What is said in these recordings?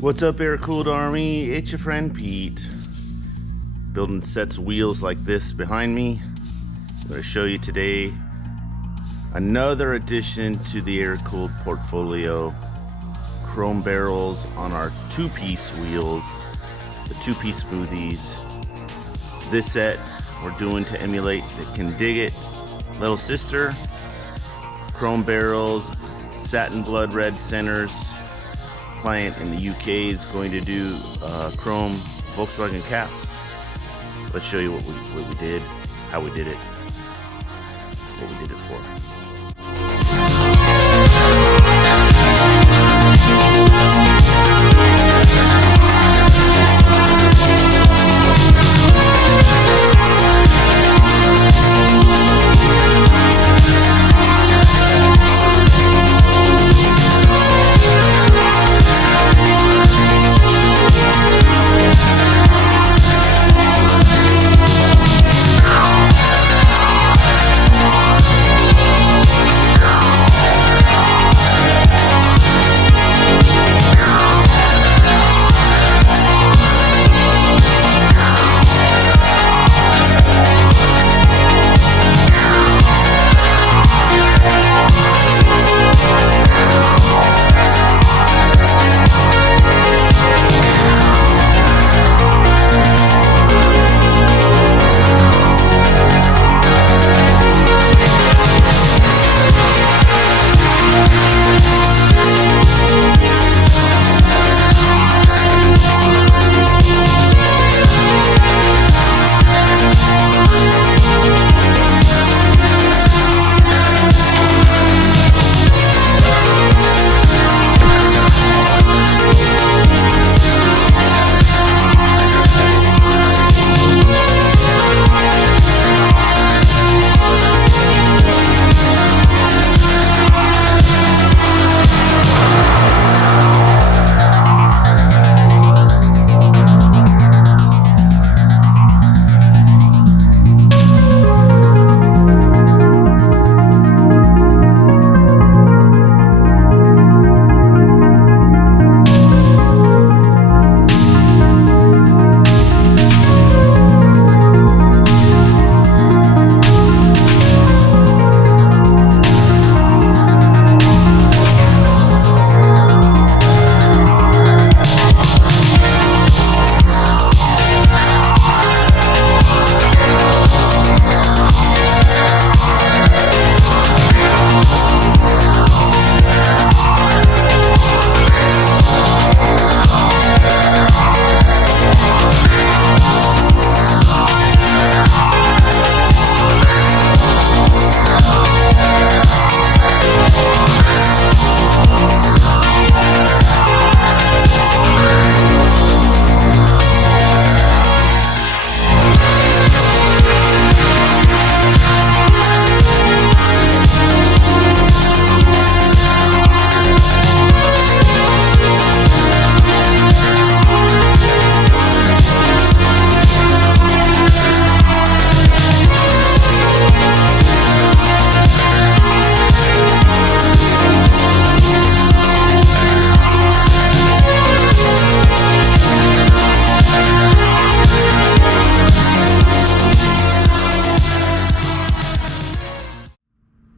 What's up, Airkewld Army? It's your friend Pete. Building sets of wheels like this behind me. I'm going to show you today another addition to the Airkewld portfolio. Chrome barrels on our two-piece wheels, the two-piece Smoothies. This set we're doing to emulate the Can Dig It little sister. Chrome barrels, satin blood red centers. Client in the UK is going to do chrome Volkswagen caps. Let's show you what we did, how we did it, what we did it for.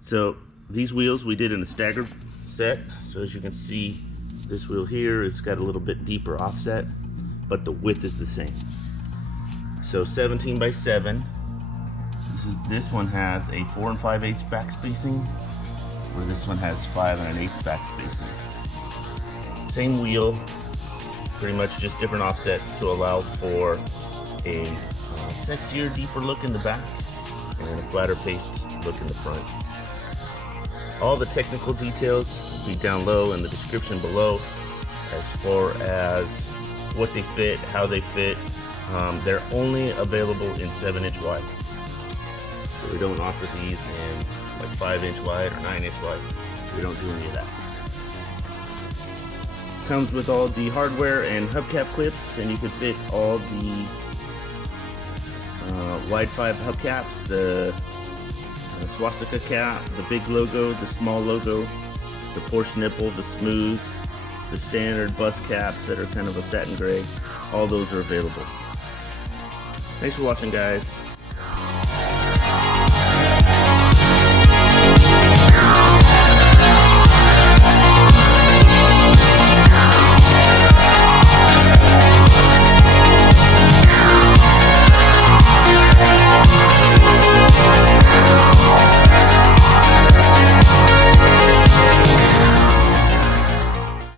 So these wheels we did in a staggered set. So as you can see, this wheel here has got a little bit deeper offset, but the width is the same. So 17 by 7. This one has a 4 5/8 back spacing, where this one has 5 1/8 back spacing. Same wheel, pretty much just different offsets to allow for a sexier, deeper look in the back and a flatter paced look in the front. All the technical details will be down low in the description below, as far as what they fit, how they fit. They're only available in 7-inch wide. So we don't offer these in like 5-inch wide or 9-inch wide. We don't do any of that. Comes with all the hardware and hubcap clips, and you can fit all the wide 5 hubcaps, the swastika cap, the big logo, the small logo, the Porsche nipple, the smooth, the standard bus caps that are kind of a satin gray, all those are available. Thanks for watching, guys.